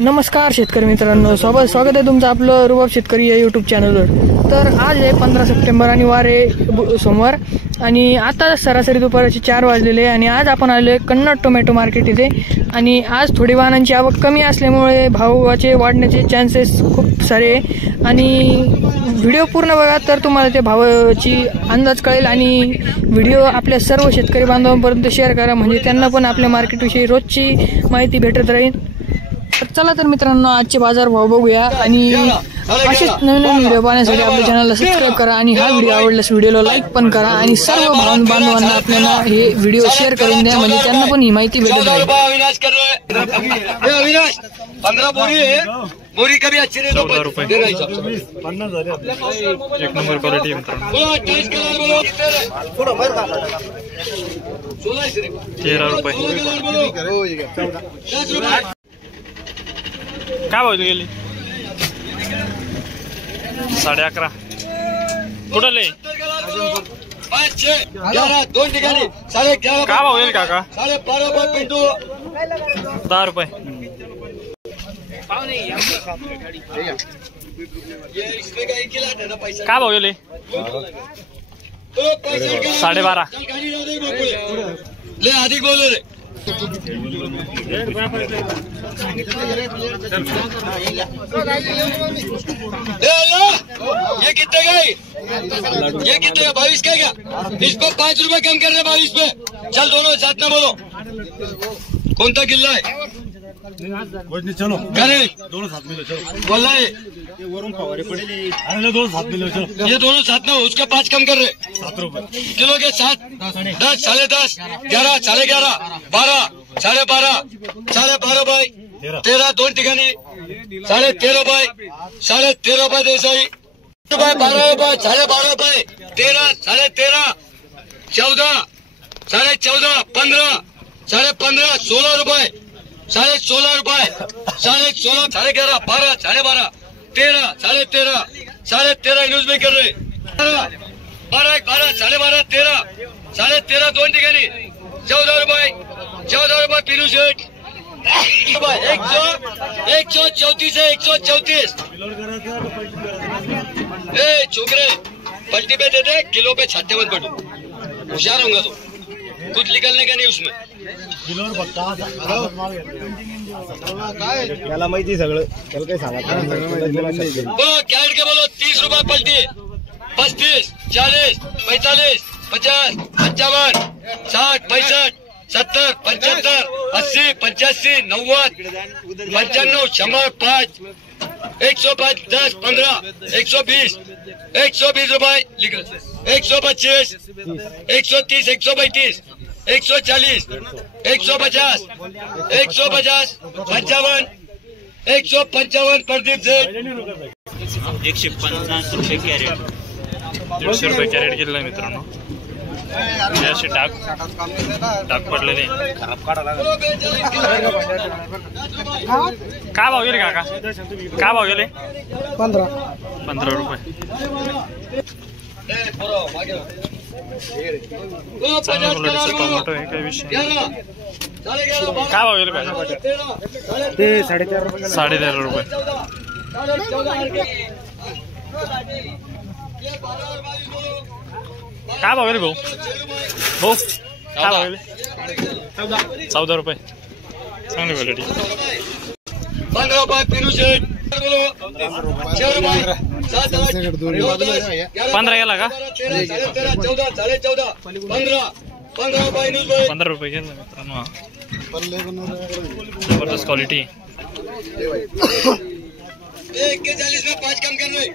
नमस्कार शेतकरी मित्रांनो, स्वागत आहे तुमचं आपलं रुबाब शेतकरी या यूट्यूब चॅनलवर। तर आज आहे 15 सप्टेंबर आणि वार आहे सोमवार आणि आता सरासरी दुपारचे 4 वाजलेले आणि आज आपण आलोय कन्नड टोमॅटो मार्केट इथे। आणि आज थोडी वाहनांची आवक कमी असल्यामुळे भावाचे वाढण्याचे चान्सेस खूप सारे आणि व्हिडिओ पूर्ण बघा तर तुम्हाला ते भावाची अंदाज कळेल आणि व्हिडिओ आपल्या सर्व शेतकरी बांधवांपर्यंत शेअर करा म्हणजे त्यांना पण आपल्या मार्केटविषयी रोजची माहिती भेटत राहील। चला तर मित्रांनो आजचे बाजार भाव बघूया आणि असेच नवीन व्हिडिओ पाहण्यासाठी आपल्या चॅनलला सबस्क्राइब करा आणि हा व्हिडिओ आवडल्यास व्हिडिओला लाईक पण करा आणि सर्व बांधवांना आपल्याला हे व्हिडिओ शेअर करून द्या म्हणजे त्यांना पण ही माहिती भेटत राहील। 15 बोरी कभी अच्छी नहीं 14 रुपए 50 झाले एक नंबर क्वालिटी मित्रांनो 13 रुपये काय भाव गेली 11.5 कुठले 2 ठिकाणी 11.5 काय भाव येईल काका 12.5 पिंटू 10 रुपये काय भाव गेले 12.5 ले अधिक बोलो रे ये कितने का ये कितने का 22 का क्या इसको 5 रुपए कम कर रहे 22 पे चल दोनों साथ में बोलो कौन सा किल्ला है चलो दोनों साथ में चलो बोल रहा है दोनों साथ में चलो ये दोनों साथ में उसके 5 कम कर रहे 7 रुपए किलो के 7 10 10.5 11 11.5 12 12.5 12.5 भाई 13 2 ठिकाणी 13.5 रुपये 13.5 रुपये देसाई 12 रुपये 12.5 रुपये 13 13.5 14 14.5 15 15.5 16 रुपये 16.5 रुपये 16.5 11.5 12 12.5 13 13.5 न्यूज में कर रहे 12 12.5 13 13.5 2 ठिकाणी 14 रुपये पीनू शेठ 134 है 134 छोकरे पलटी पे देते किलो पे छाते मत पड़ो होशियार होगा तो कुछ निकलने का नहीं उसमें त्याला माहिती सगळं त्याला काही सांगा बोलो कैरेट के बोलो 30 रुपए पलटी 35 40 45 50 55 60 65 70 75 80 85 90 95 100 5 105 10 15 120 रुपए लिख 125 130 135 140 150 55 155 प्रदीप सेठ 150 रुपये कॅरेट 150 रुपये कॅरेट गेलेला मित्रांनो असे टाक पडलेले काय भाव गेले काका काय भाव गेले 15 रुपये टोमॅटो आहे काही विषय काय भाव गेले पाहिजे ते 13.5 रुपये काय भाव गेले भाऊ काय भाव गेले 14 रुपये चांगली क्वालिटी 15 रुपये पीनू शेठ 15 गेला का 14 15 रुपये गेला मित्रांनो जबरदस्त क्वालिटी 41 में 5 कम कर रहे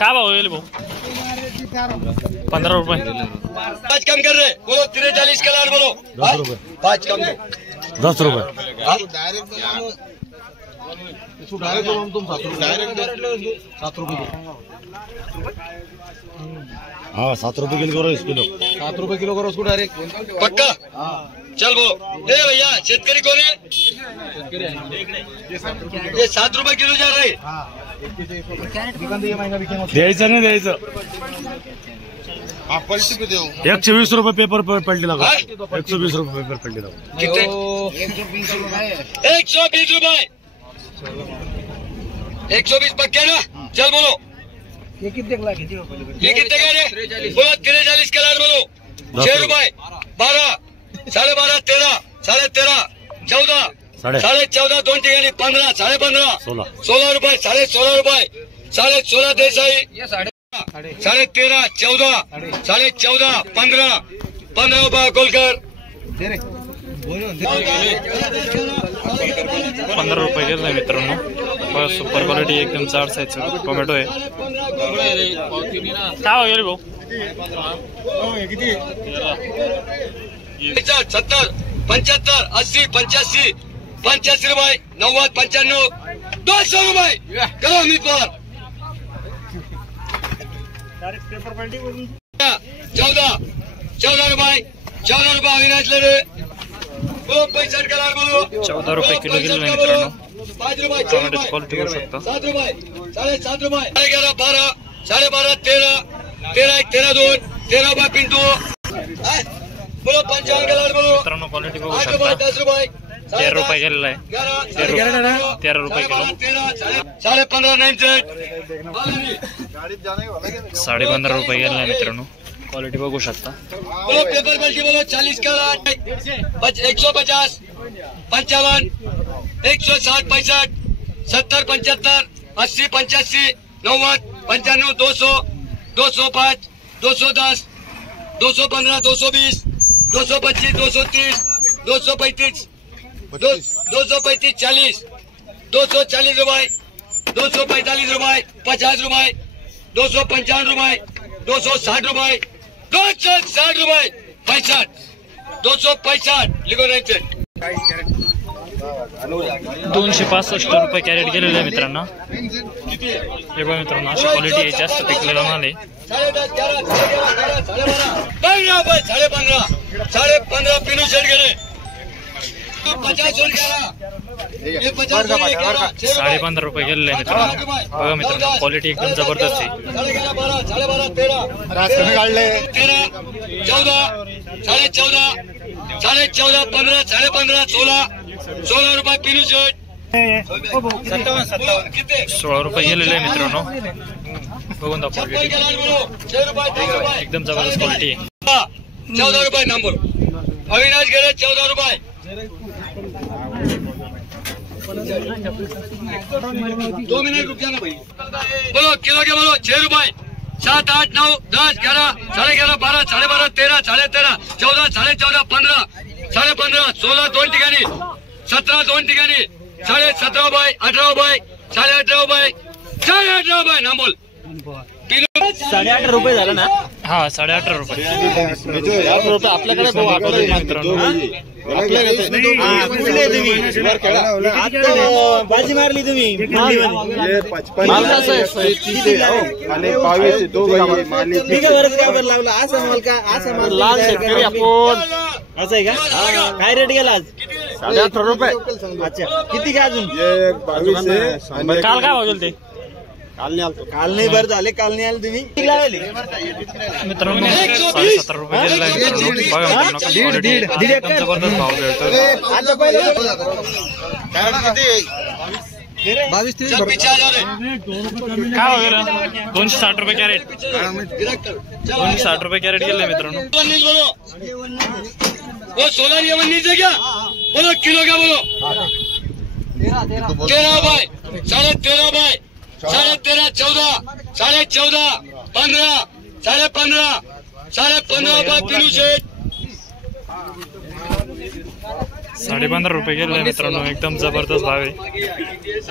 काय भाव गेले भाऊ 15 रुपये 5 कम कर रहे बोलो 43 का लाल बोलो 10 रुपये 5 कम 10 रुपये हाँ 7 रुपये किलो करो इस किलो 7 रुपये किलो करो उसको डायरेक्ट पक्का चल बोलो भैया शेतकरी कौन है ये 7 रुपये किलो जा रहे द्यायचं नाही द्यायचं पलटी पे दो 120 रुपये पेपर पलटी लगा 120 रुपये पेपर पलटी लगा कितने 120 रुपए 120 पक्के ना। चल बोलो ये कितने का रे? बोलो 43 का लाड बोलो। 6 रुपए 12 12.5 13 13.5 14 14.5 दोन ठिकाणी 15 15.5 16 रुपए 16.5 रुपए 16.5 देसाई 13.5 14 14.5 15 15 रुपये गोलकर 15 रुपये गेलं मित्रांनो। बघा सुपर क्वालिटी एकदम जाड साईजचा टोमॅटो आहे। काय वगैरे भाऊ 70 75 80 85 85 रुपये 90 95 200 रुपये करो उम्मीदवार 14 रुपये 14 रुपये अविनाश रे 65 कलर बोलो 14 रुपये किलो गेले मित्रांनो। 5 रुपये टोमॅटोची क्वालिटी बघू शकता। 7 रुपये 7.5 रुपये 11 12 12.5 13 13 1 13 2 13 रुपये पिंटू बोलो 55 कलर बोलो मित्रांनो क्वालिटी बघू 8 शकता। रुपये 10 रुपये 13 रुपये गेलेला आहे। 13 रुपये किलो 15.5 9 15.5 रुपये गेलेला आहे मित्रांनो। क्वालिटी बघू शकता। बोलो पेपर बल्टी बोलो 40 का 150 55 160 65 70 75 80 85 90 95 200 205 210 215 220 225 230 235 235 40 240 रुपये 245 रुपये 50 रुपये 255 रुपये 260 रुपये 260 रुपये 65 265 लिखो नहीं 265 रुपये कॅरेट गेलेले आहे मित्रांनो। हे बघा मित्रांनो अशी क्वालिटी आहे, जास्त पिकलेला माल आहे। 15.5 पिनू शेड गेले 50 15.5 रुपये गेलेले आहे मित्रांनो। बघा मित्रांनो क्वालिटी एकदम जबरदस्त आहे। 14 15 15 16 रुपये पिनू शेड 16 रुपये गेलेले आहे मित्रांनो। बघून दाखवा क्वालिटी एकदम जबरदस्त क्वालिटी आहे। 14 रुपये नंबर अविनाश गेले 14 रुपये 2 मिनट रुक जाना भाई। बोलो किलो के बोलो 6 रुपये 7 8 9 10 11 11.5 12 12.5 13 13.5 14 14.5 15 15.5 16 दोन ठिकाणी 17 दोन ठिकाणी 17.5 रुपये 18 रुपये 18.5 रुपये 18.5 रुपये ना बोल 8.5 रुपये झालं ना। हा 18.5 रुपये आपल्याकडे बाजी मारली तुम्ही। लावला असा माल का असा माल लाल शेतकरी आपण असं आहे का? काय रेट गेला आज? 18.5 रुपये। अच्छा किती काय अजून? 22 काल काय भाव ते? काल नाही बरं झाले काल नाही आले तुम्ही लावले मित्रांनो 17.5 रुपये गेलेला आहे मित्रांनो। बघा मित्रांनो क्वालिटी एकदम जबरदस्त भाव मिळतो। आता पहिलं 22 काय भाव गेला? 260 रुपये कॅरेट 260 रुपये कॅरेट गेले मित्रांनो। वो 16 ये नीचे क्या बोलो किलो का बोलो 13 रुपये 13.5 रुपये 13.5 14 14.5 15 15.5 15.5 रुपये पिनू शेट 15.5 रुपये गेले मित्रांनो। एकदम जबरदस्त भाव आहे,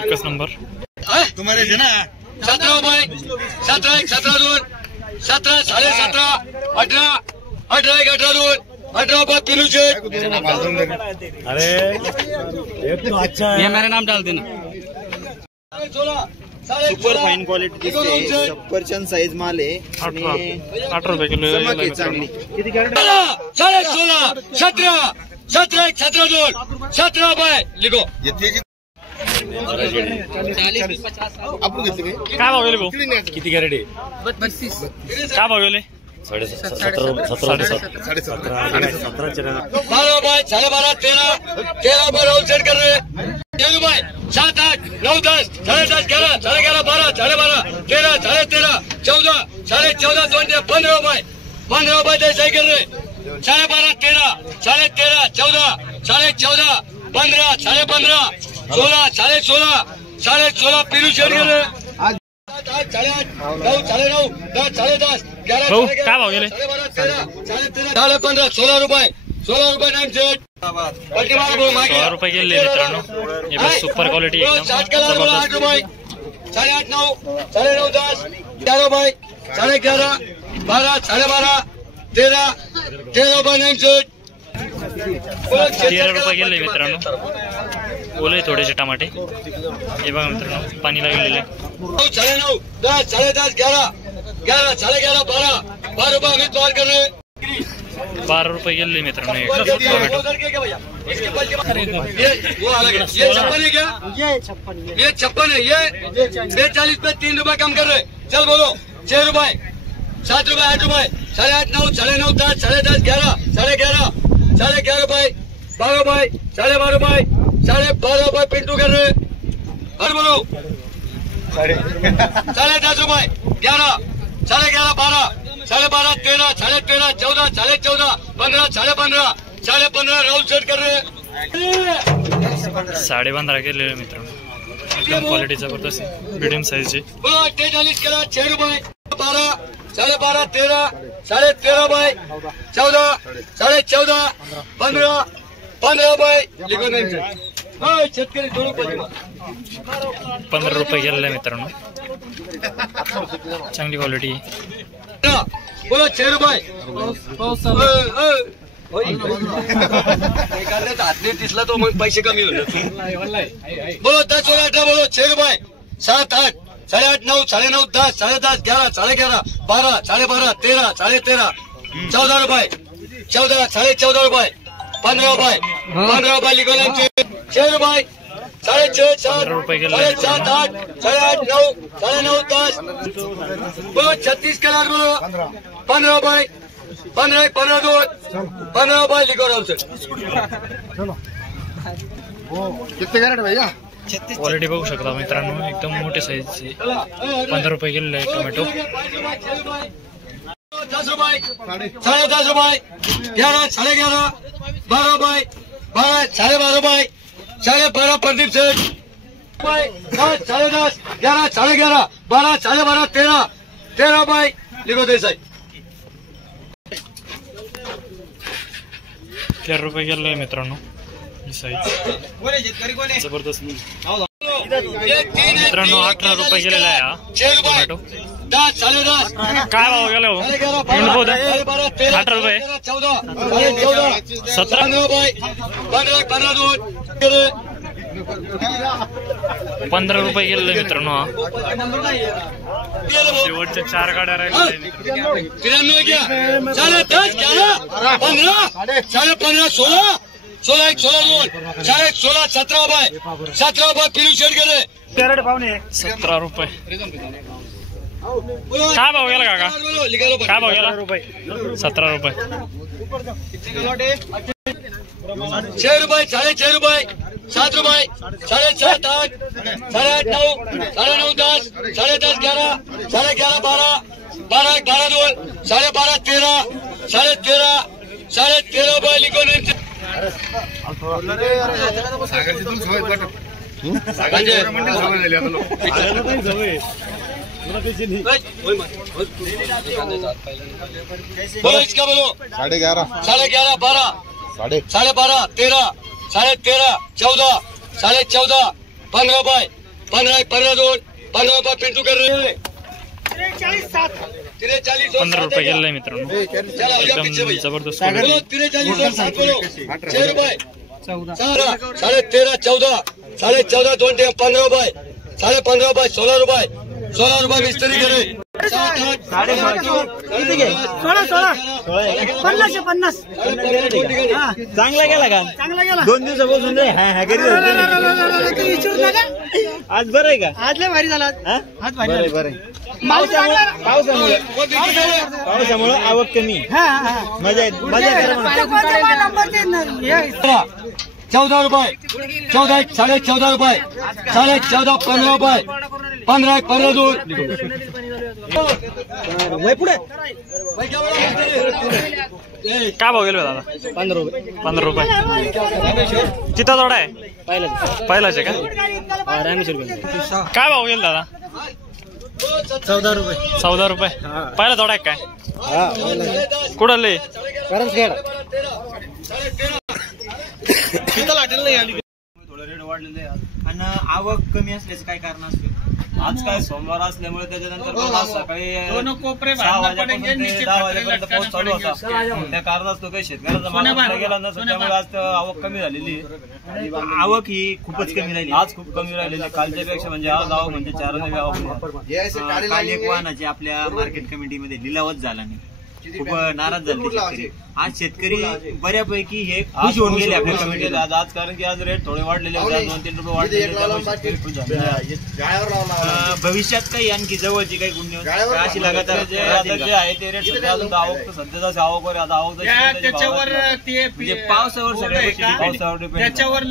एकच नंबर। तुम्हारे है ना 17 रुपये 17 1 17 2 17 17.5 18 18 1 18 2 18 रुपये पिनू शेट। अरे ये तो अच्छा है। ये मेरा नाम डाल देना। 16 सुपर फाइन क्वालिटी दिसते, सफरचंद साइज माल आहे 8 रुपये किलो चमक आहे चांगली। किती कॅरेट? 16 17 17 1 17 2 17 रुपये लिखो। काय भाव गेले भाऊ? किती कॅरेट आहे? काय भाव गेले? 12 रुपये 12.5 13 रुपये होलसेल कर रहे 3 रुपये 7 8 9 10 10.5 11 11.5 12 12.5 13 13 14 14.5 20 15 रुपये 15 रुपये जैसे कर रहे 12.5 13 13 14 14.5 15 15.5 16 16 16 पीरू शेड कर रहे 8 8 9 9 10 10 11 भाऊ काय भाव गेले 12 15 16 रुपये नाम सेट 16 रुपये गेले मित्रांनो. हे बघ सुपर क्वालिटी एकदम 8 रुपये 8.5 9 9.5 10 11 रुपये 11.5 12 12.5 13 रुपये नाम सेट 13 रुपये गेले मित्रांनो. ओले थोडेसे टमाटे हे बघा मित्रांनो पाणी लागलेले 9 9 10 10 11 11 11.5 12 रुपये अमित पवार कर रहे 12 रुपये गेले मित्रांनो. हे टोमॅटो ये वो अलग है. ये 56 है क्या? ये 56 है. ये 42 पे 3 रुपए कम कर रहे. चल बोलो 6 रुपए 7 रुपए 8 रुपए 8.5 9 9.5 10 10.5 11 11.5 11.5 रुपए 12 रुपए 12.5 रुपए 12.5 रुपए पिंटू कर रहे. और बोलो 10.5 रुपए 11 11.5 12 12.5 13 13 14 14 15 15 15.5 राहुल सेट कर रहे 15.5 गेले मित्रांनो. एकदम क्वालिटी जबरदस्त मीडियम साईजची. बोलो 43 केला 6 रुपये 12 12.5 13 13.5 रुपये 14 14.5 15 रुपये लिखो नाही शेतकरी 2 रुपये 15 रुपये गेले मित्रांनो. चांगली क्वालिटी. बोलो 6 रुपये हात नाही दिसला तो मग पैसे कमी होते. बोलो 10 और 18 बोलो 6 रुपये 7 8 8.5 9 9.5 10 10.5 11 11.5 12 12.5 13 13 14 रुपये 14 14.5 रुपये 15 रुपये लिखो नाही 6 रुपये 6.5 7 रुपये गेले 7 8 8.5 9 9.5 10 बोलो 36 कलर बोलो 15 रुपये 15 15 रुपये लिखो राहुल सर कितने कैरेट भैया क्वालिटी बघू शकता मित्रांनो. एकदम मोठे साईजची 15 रुपये गेलेले आहे टोमॅटो. 10 रुपये 10.5 रुपये 11 11.5 12 रुपये 12 12.5 रुपये 12.5 प्रदीप सेठ 10 10.5 11 11.5 12 12.5 13 रुपये लिखो देसाई 13 रुपये गेलेले आहे मित्रांनो. ही साईज जबरदस्त मित्रांनो. 18 रुपये गेलेला आहे हा 6 रुपये टोमॅटो. 10 10.5 काय भाव गेला हो 18 रुपये 14 17 रुपये 15 2 15 रुपये गेलेले मित्रांनो. हा शेवटच्या 4 गाड्या राहिलेल्या. 93 क्या 10 11 15 15 16 16 1 16 2 16 17 रुपये पिलू शेड गेले 17 रुपये. काय भाव गेला काका काय भाव गेला 17 रुपये 6 रुपये 6.5 रुपये 7 रुपये 7.5 8 8.5 9 9.5 10 10.5 11 11.5 12 12 12 2 12.5 13 13 रुपये लिखो नाही बोलो इसका बोलो 11.5 11.5 12 12.5 13 13 14 14.5 15 रुपये 15 2 15 रुपये पिंटू कर रहे 15 रुपये गेलेले आहे मित्रांनो. एकदम जबरदस्त क्वालिटी. 43 7 बोलो 6 रुपये 13 14 14.5 2 15 रुपये 15.5 रुपये 16 रुपये मिस्त्री करे 50 चांगला गेला का 2 दिवसापासून आज बरं आहे का? आज लय भारी झाला. हा? आज भारी बरं आहे, झाला. बरं आहे. पावसामुळे आवक कमी. मजा आहे, मजा करा म्हणून. 14 रुपये 14 14.5 रुपये 14.5 15 रुपये 15 15 दूर पुढे काय भाव गेलो दादा? 15 रुपये. किती जोडा आहे? पहिलाच आहे का? काय भाव गेलो दादा? 14 रुपये. 14 रुपये. पहिला जोडा आहे काय? कुठं लय? थोडं रेट वाढलेले आणि आवक कमी असल्याचं काय कारण असतं? आज काय सोमवार असल्यामुळे त्याच्यानंतर सकाळी 6 वाजेपासून ते 10 वाजेपर्यंत पाऊस चालू होता. त्या कारणास्तव काही शेतकऱ्याचा माल विकला गेला नसतो, त्यामुळे आज आवक कमी झालेली आहे. आवक ही खूपच कमी राहिली. आज खूप कमी राहिलेली कालच्या पेक्षा. म्हणजे आज आवक म्हणजे 4 नवी आवक. काल एक वाहनाची आपल्या मार्केट कमिटीमध्ये लिलावच झाला नाही. खूप नाराज झाले शेतकरी. आज शेतकरी बऱ्यापैकी हे खुश होऊन गेले आपल्या कमिटीला आज कारण की आज रेट थोडे वाढलेले होते. 2-3 रुपये वाढलेले, त्यामुळे शेतकरी खुश झाले. भविष्यात काही आणखी जवळची काही गुन्हे अशी लगातार जे आहे ते रेट अजून आवक सध्याचा आवकवर आता आवक म्हणजे पावसावर सगळ्या गोष्टी पावसावर डिपेंड. त्याच्यावर